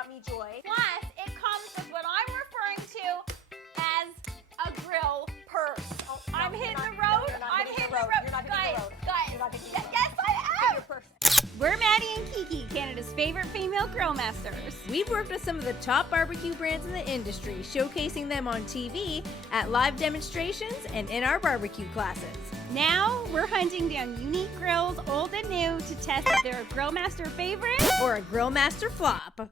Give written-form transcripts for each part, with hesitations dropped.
brought me joy. Plus, it comes with what I'm referring to as a grill purse. Oh, I'm hitting the road. I'm hitting the road. You're not hitting the road. Guys, You're not hitting the road. yes, I Get am. your purse. We're Maddie and Kiki, Canada's favorite female grill masters. We've worked with some of the top barbecue brands in the industry, showcasing them on TV, at live demonstrations, and in our barbecue classes. Now, we're hunting down unique grills, old and new, to test if they're a grill master favorite Or a grill master flop.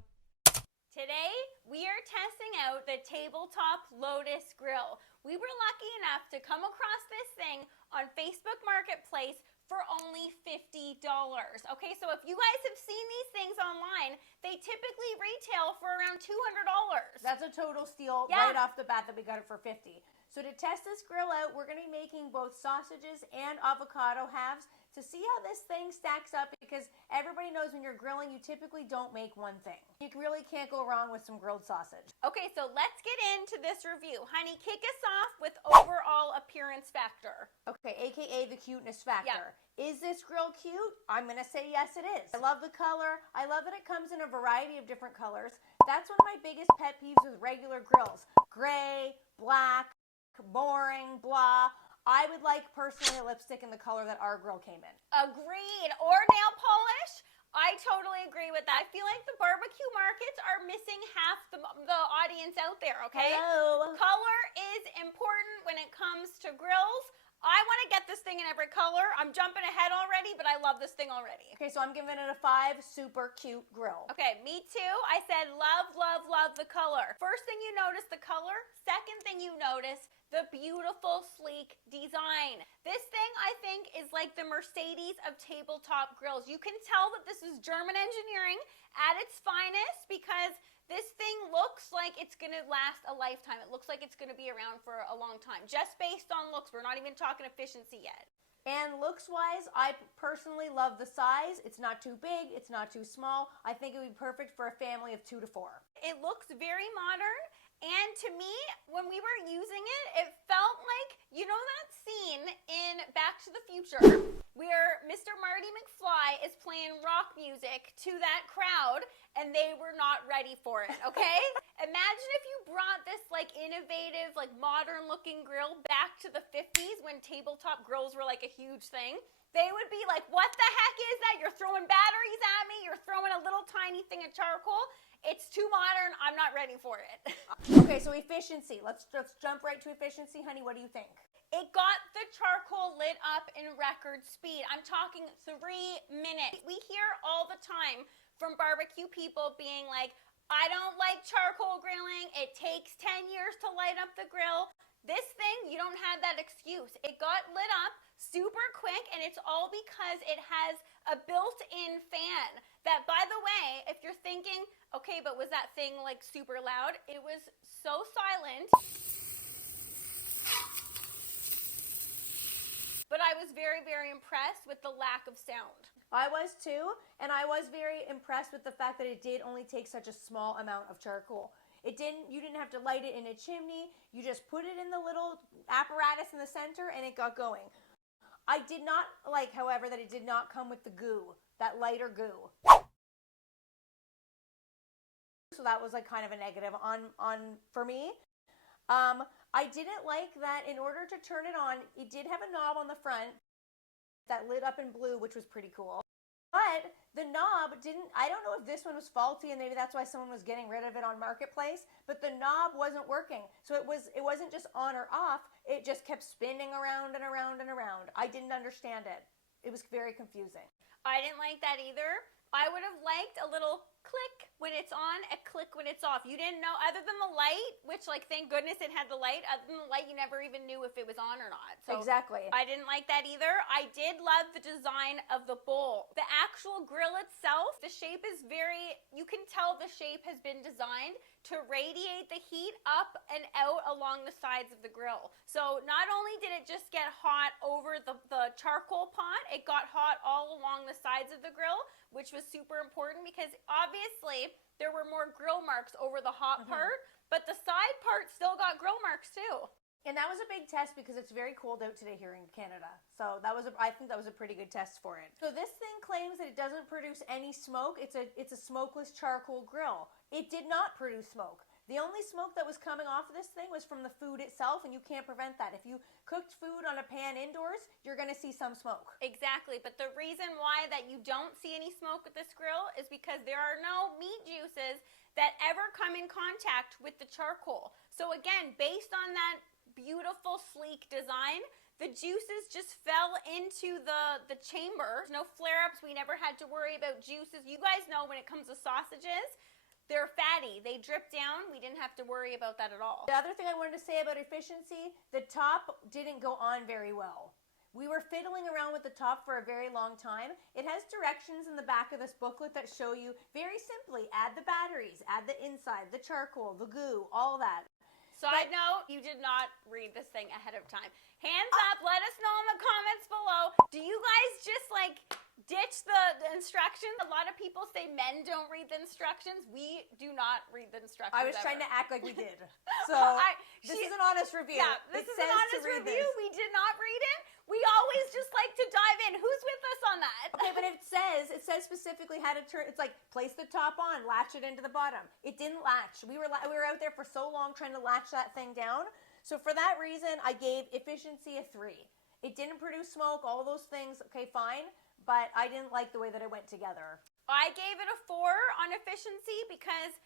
Today, we are testing out the tabletop Lotus Grill. We were lucky enough to come across this thing on Facebook Marketplace for only $50. Okay, so if you guys have seen these things online, they typically retail for around $200. That's a total steal Yeah. right off the bat that we got it for 50. So to test this grill out, we're going to be making both sausages and avocado halves to see how this thing stacks up, because everybody knows when you're grilling, you typically don't make one thing. You really can't go wrong with some grilled sausage. Okay, so let's get into this review. Honey, kick us off with overall appearance factor. Okay, AKA the cuteness factor. Yeah. Is this grill cute? I'm going to say yes, it is. I love the color. I love that it comes in a variety of different colors. That's one of my biggest pet peeves with regular grills. Gray, black, boring, blah. I would like personally a lipstick in the color that our grill came in. Agreed. Or nail polish. I totally agree with that. I feel like the barbecue markets are missing half the audience out there, okay? Hello. Color is important when it comes to grills. I want to get this thing in every color. I'm jumping ahead already, but I love this thing already. Okay, so I'm giving it a 5. Super cute grill. Okay, me too. I said love, love, love the color. First thing you notice, the color. Second thing you notice, the beautiful, sleek design. This thing, I think, is like the Mercedes of tabletop grills. You can tell that this is German engineering at its finest, because this thing looks like it's going to last a lifetime. It looks like it's going to be around for a long time, just based on looks. We're not even talking efficiency yet. And looks-wise, I personally love the size. It's not too big. It's not too small. I think it would be perfect for a family of 2 to 4. It looks very modern. And to me, when we were using it, it felt like, you know that scene in Back to the Future where Mr. Marty McFly is playing rock music to that crowd and they were not ready for it, okay? Imagine if you brought this like innovative, like modern looking grill back to the 50s when tabletop grills were like a huge thing. They would be like, what the heck is that? You're throwing batteries at me. You're throwing a little tiny thing of charcoal. It's too modern. I'm not ready for it. Okay, so efficiency. Let's jump right to efficiency. Honey, what do you think? It got the charcoal lit up in record speed. I'm talking 3 minutes. We hear all the time from barbecue people being like, I don't like charcoal grilling. It takes 10 years to light up the grill. This thing, you don't have that excuse. It got lit up super quick, and it's all because it has a built-in fan that, by the way, if you're thinking, okay, but was that thing like super loud? It was so silent. But I was very, very impressed with the lack of sound. I was too, and I was very impressed with the fact that it did only take such a small amount of charcoal. You didn't have to light it in a chimney. You just put it in the little apparatus in the center and it got going. I did not like, however, that it did not come with the goo, that lighter goo. So that was like kind of a negative for me. I didn't like that in order to turn it on, it did have a knob on the front that lit up in blue, which was pretty cool. But the knob didn't, I don't know if this one was faulty and maybe that's why someone was getting rid of it on Marketplace, but the knob wasn't working. So it wasn't just on or off, it just kept spinning around and around and around. I didn't understand it. It was very confusing. I didn't like that either. I would have liked a little click when it's on, a click when it's off. You didn't know, other than the light, which like thank goodness it had the light, other than the light you never even knew if it was on or not. So exactly. I didn't like that either. I did love the design of the bowl. The actual grill itself, the shape is very, you can tell the shape has been designed to radiate the heat up and out along the sides of the grill. So not only did it just get hot over the charcoal pot, it got hot all along the sides of the grill, which was super important because obviously there were more grill marks over the hot part, but the side part still got grill marks too. And that was a big test because it's very cold out today here in Canada. So I think that was a pretty good test for it. So this thing claims that it doesn't produce any smoke. It's a smokeless charcoal grill. It did not produce smoke. The only smoke that was coming off of this thing was from the food itself, and you can't prevent that. If you cooked food on a pan indoors, you're going to see some smoke. Exactly, but the reason why that you don't see any smoke with this grill is because there are no meat juices that ever come in contact with the charcoal. So again, based on that beautiful, sleek design, the juices just fell into the chamber. No flare-ups. We never had to worry about juices. You guys know when it comes to sausages, they're fatty. They drip down. We didn't have to worry about that at all. The other thing I wanted to say about efficiency, the top didn't go on very well. We were fiddling around with the top for a very long time. It has directions in the back of this booklet that show you very simply, add the batteries, add the inside, the charcoal, the goo, all that. Side note, you did not read this thing ahead of time. Hands up, let us know in the comments below. Do you guys just like ditch the instructions? A lot of people say men don't read the instructions. We do not read the instructions. I was trying to act like we did. So this is an honest review. Yeah, this is an honest review. We did not read it. We always just like to dive in. Who's with us on that? Okay, but it says specifically how to turn. It's like place the top on, latch it into the bottom. It didn't latch. We were out there for so long trying to latch that thing down. So for that reason, I gave efficiency a 3. It didn't produce smoke, all those things. Okay, fine, but I didn't like the way that it went together. I gave it a 4 on efficiency because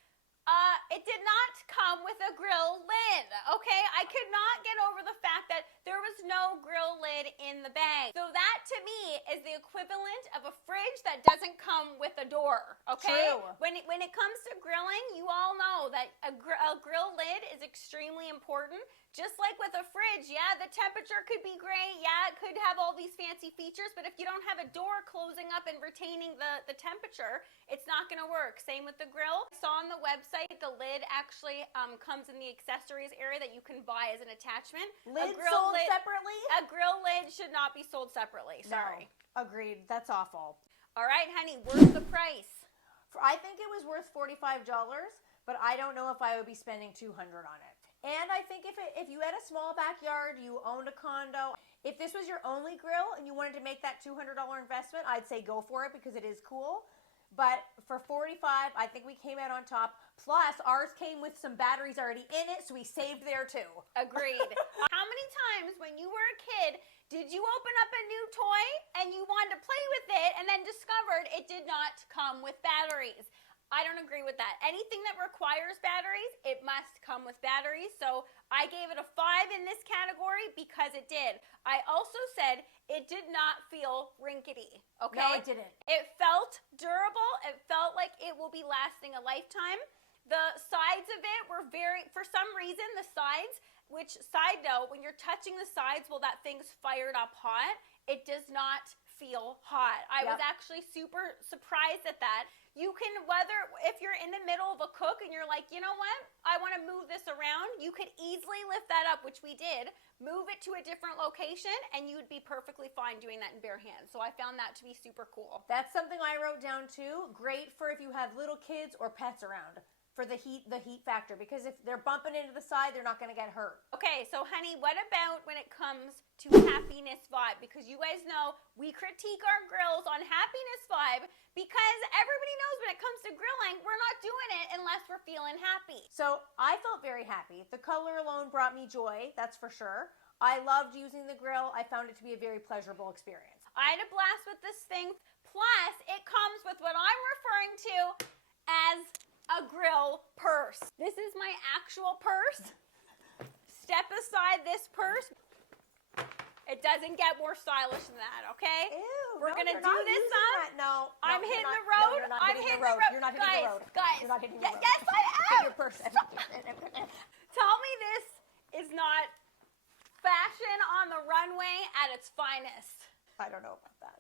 it did not come with a grill lid, okay? I could not get over the fact that there was no grill lid in the bag. So that, to me, is the equivalent of a fridge that doesn't come with a door, okay? True. When it comes to grilling, you all know that a grill lid is extremely important. Just like with a fridge, yeah, the temperature could be great, yeah, it could have all these fancy features, but if you don't have a door closing up and retaining the temperature, it's not going to work. Same with the grill. I saw on the website the lid actually comes in the accessories area that you can buy as an attachment. Lid sold separately? A grill lid should not be sold separately. Sorry. No, agreed. That's awful. All right, honey, where's the price? I think it was worth $45, but I don't know if I would be spending $200 on it. And I think if you had a small backyard, you owned a condo, if this was your only grill and you wanted to make that $200 investment, I'd say go for it because it is cool. But for $45, I think we came out on top. Plus, ours came with some batteries already in it, so we saved there too. Agreed. How many times when you were a kid did you open up a new toy and you wanted to play with it and then discovered it did not come with batteries? I don't agree with that. Anything that requires batteries, it must come with batteries. So I gave it a 5 in this category because it did. I also said it did not feel rinkety, okay? No, it didn't. It felt durable. It felt like it will be lasting a lifetime. The sides of it were for some reason, the sides, which side note, when you're touching the sides while that thing's fired up hot, it does not feel hot. I was actually super surprised at that. You can, if you're in the middle of a cook and you're like, you know what, I want to move this around, you could easily lift that up, which we did, move it to a different location, and you would be perfectly fine doing that in bare hands. So I found that to be super cool. That's something I wrote down too. Great for if you have little kids or pets around. For the heat factor, because if they're bumping into the side, they're not going to get hurt. Okay, so honey, what about when it comes to happiness vibe? Because you guys know we critique our grills on happiness vibe because everybody knows when it comes to grilling, we're not doing it unless we're feeling happy. So I felt very happy. The color alone brought me joy, that's for sure. I loved using the grill. I found it to be a very pleasurable experience. I had a blast with this thing. Plus, it comes with what I'm referring to as a grill purse. This is my actual purse. Step aside this purse. It doesn't get more stylish than that, okay? Ew, We're gonna do this up. No, I'm hitting the No, road. you're not I'm hitting hitting the road. road. You're not hitting the road. Guys, you're not hitting the road. Yes, I am. Get your purse. Tell me this is not fashion on the runway at its finest. I don't know about that.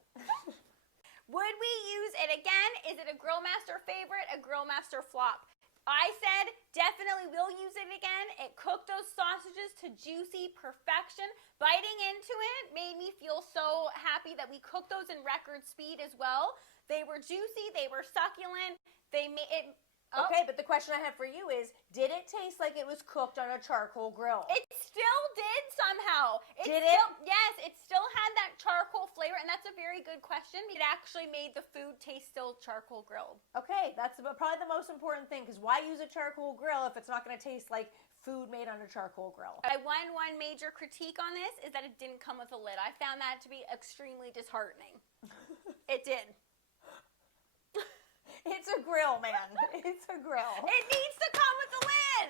Would we use it again? Is it a Grillmaster favorite, a Grillmaster flop? I said definitely will use it again. It cooked those sausages to juicy perfection. Biting into it made me feel so happy that we cooked those in record speed as well. They were juicy, they were succulent. Oh. Okay, but the question I have for you is, did it taste like it was cooked on a charcoal grill? It still did somehow. Did it? Yes, it still had that charcoal flavor, and that's a very good question. It actually made the food taste still charcoal grilled. Okay, that's probably the most important thing, because why use a charcoal grill if it's not going to taste like food made on a charcoal grill? One major critique on this is that it didn't come with a lid. I found that to be extremely disheartening. It did. It's a grill, man. It's a grill. It needs to come with a lid.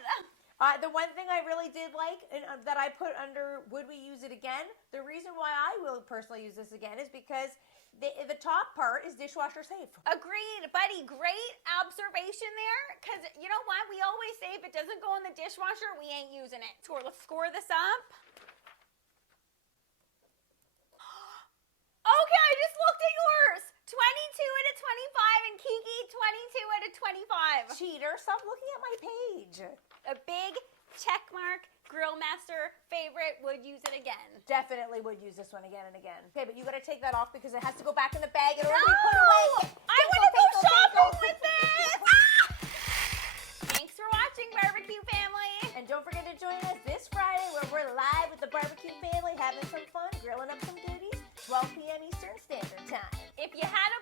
The one thing I really did like that I put under would we use it again, the reason why I will personally use this again is because the top part is dishwasher safe. Agreed, buddy. Great observation there. Because you know what? We always say if it doesn't go in the dishwasher, we ain't using it. So let's score this up. Okay, I just looked at yours. 22 out of 25, and Kiki 22 out of 25. Cheater, stop looking at my page. A big check mark. Grill master favorite. Would use it again. Definitely would use this one again and again. Okay, but you got to take that off because it has to go back in the bag in order No! to be put away. I want to go shopping with this. Thanks for watching, Barbecue Family. And don't forget to join us this Friday where we're live with the Barbecue Family having some fun, grilling up some goodies, 12 p.m. Eastern Standard Time. If you had a